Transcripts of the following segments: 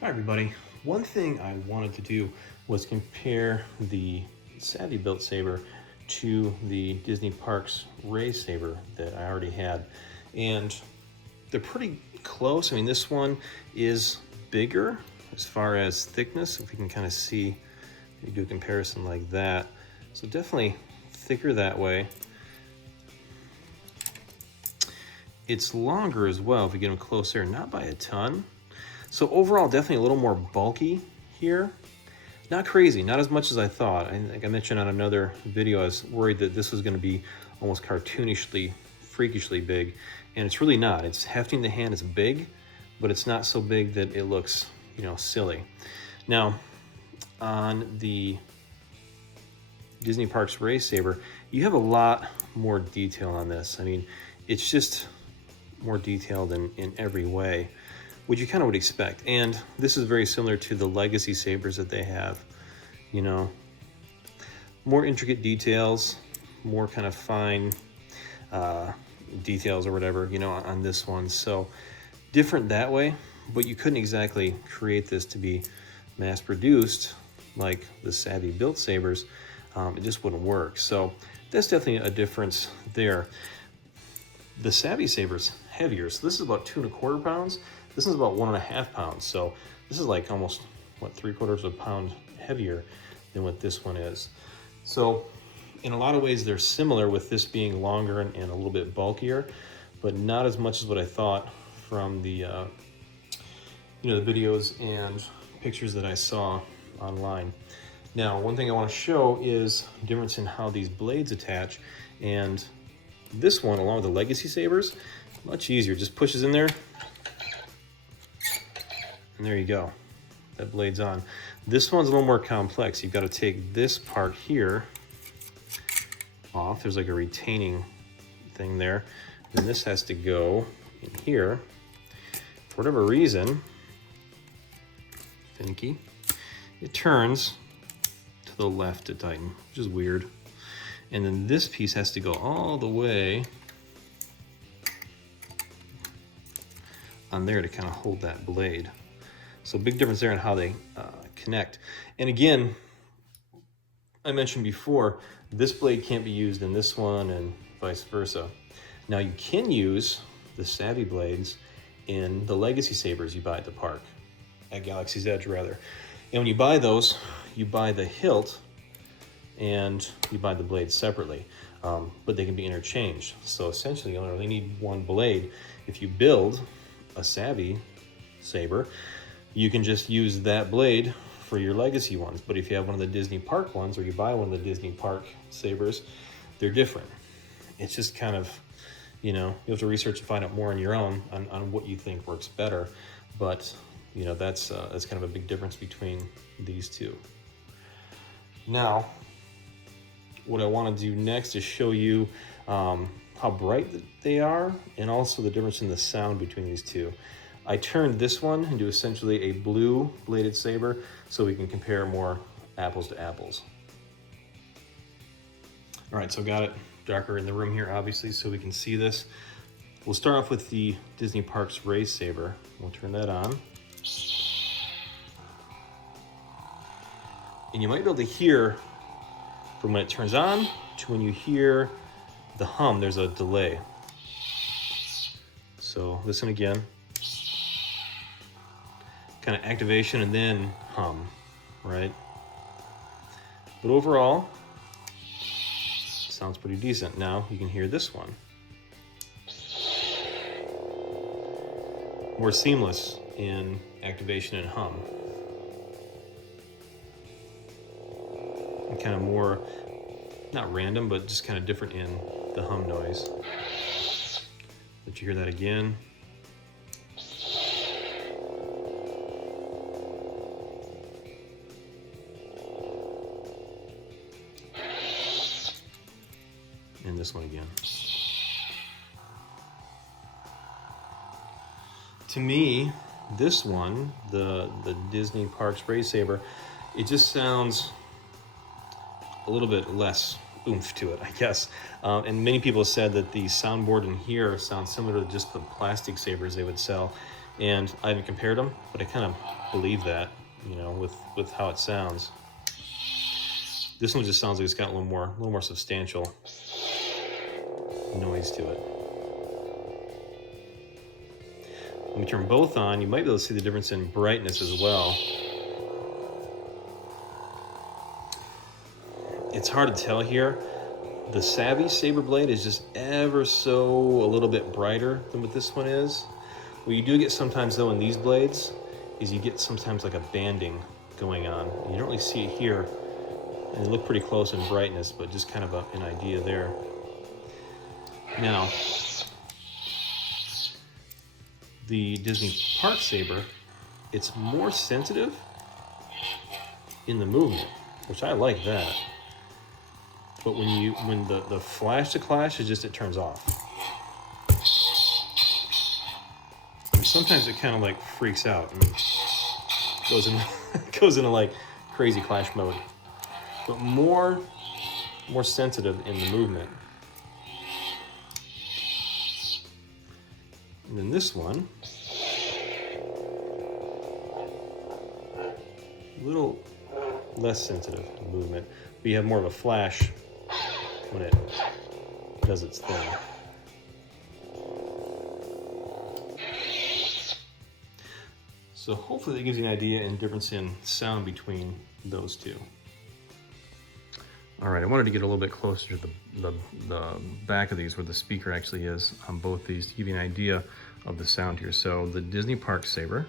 Hi everybody. One thing I wanted to do was compare the Savi built saber to the Disney Parks Rey saber that I already had. And they're pretty close. I mean, this one is bigger as far as thickness, if you can kind of see, you do a comparison like that. So definitely thicker that way. It's longer as well if you get them closer, not by a ton. So overall, definitely a little more bulky here. Not crazy, not as much as I thought. Like I mentioned on another video, I was worried that this was gonna be almost cartoonishly, freakishly big, and it's really not. It's hefting the hand, it's big, but it's not so big that it looks, silly. Now, on the Disney Parks Rey saber, you have a lot more detail on this. I mean, it's just more detailed in every way, which you kind of would expect. And this is very similar to the legacy sabers that they have, more intricate details, more kind of fine details or whatever, on this one. So different that way, but you couldn't exactly create this to be mass produced like the Savi built sabers. It just wouldn't work. So that's definitely a difference there. The Savi saber's heavier, so this is about 2¼ pounds. This is about 1½ pounds. So this is like almost, what, 3/4 pound heavier than what this one is. So in a lot of ways, they're similar, with this being longer and a little bit bulkier, but not as much as what I thought from the, the videos and pictures that I saw online. Now, one thing I want to show is the difference in how these blades attach. And this one, along with the legacy sabers, much easier. Just pushes in there, and there you go. That blade's on. This one's a little more complex. You've got to take this part here off. There's like a retaining thing there. Then this has to go in here. For whatever reason, finicky, it turns to the left to tighten, which is weird. And then this piece has to go all the way on there to kind of hold that blade. So big difference there in how they connect. And again, I mentioned before, this blade can't be used in this one and vice versa. Now you can use the Savi blades in the legacy sabers you buy at the park, at Galaxy's Edge rather. And when you buy those, you buy the hilt and you buy the blades separately, but they can be interchanged. So essentially, you only really need one blade. If you build a Savi saber, you can just use that blade for your legacy ones. But if you have one of the Disney Park ones, or you buy one of the Disney Park sabers, they're different. It's just kind of, you have to research and find out more on your own on what you think works better. But that's kind of a big difference between these two. Now, what I want to do next is show you how bright they are, and also the difference in the sound between these two. I turned this one into essentially a blue bladed saber so we can compare more apples to apples. All right, so got it darker in the room here, obviously, so we can see this. We'll start off with the Disney Parks Rey saber. We'll turn that on. And you might be able to hear from when it turns on to when you hear the hum, there's a delay. So listen again. Kind of activation and then hum, right? But overall, sounds pretty decent. Now you can hear this one. More seamless in activation and hum. And kind of more, not random, but just kind of different in the hum noise. Let you hear that again. And this one again. To me, this one, the Disney Parks Rey saber, it just sounds a little bit less oomph to it, I guess. And many people have said that the soundboard in here sounds similar to just the plastic sabers they would sell And I haven't compared them, but I kind of believe that, you know, with how it sounds. This one just sounds like it's got a little more substantial noise to it. When we turn both on, you might be able to see the difference in brightness as well. It's hard to tell here. The Savi saber blade is just ever so a little bit brighter than what this one is. What you do get sometimes though in these blades is you get sometimes like a banding going on. You don't really see it here, and they look pretty close in brightness, but just kind of an idea there. Now, the Disney Parks Saber, it's more sensitive in the movement, which I like that. But when the flash to clash is just, it turns off. And sometimes it kind of like freaks out and goes into like crazy clash mode. But more sensitive in the movement. And then this one, a little less sensitive to movement, but you have more of a flash when it does its thing. So hopefully that gives you an idea and difference in sound between those two. All right, I wanted to get a little bit closer to the back of these where the speaker actually is on both these to give you an idea of the sound here. So the Disney Parks Saber.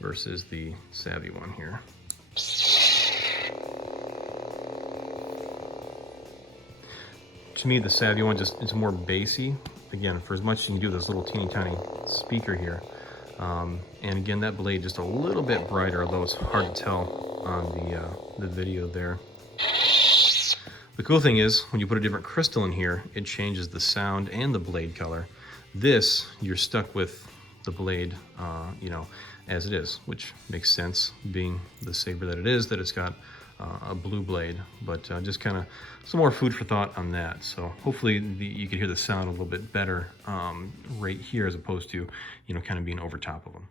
Versus the Savi one here. To me, the Savi one it's more bassy. Again, for as much as you can do with this little teeny tiny speaker here. And again, that blade just a little bit brighter, although it's hard to tell on the video there. The cool thing is, when you put a different crystal in here, it changes the sound and the blade color. This, you're stuck with the blade, you know, as it is, which makes sense, being the saber that it is, that it's got a blue blade, but just kind of some more food for thought on that. So hopefully you can hear the sound a little bit better right here, as opposed to, you know, kind of being over top of them.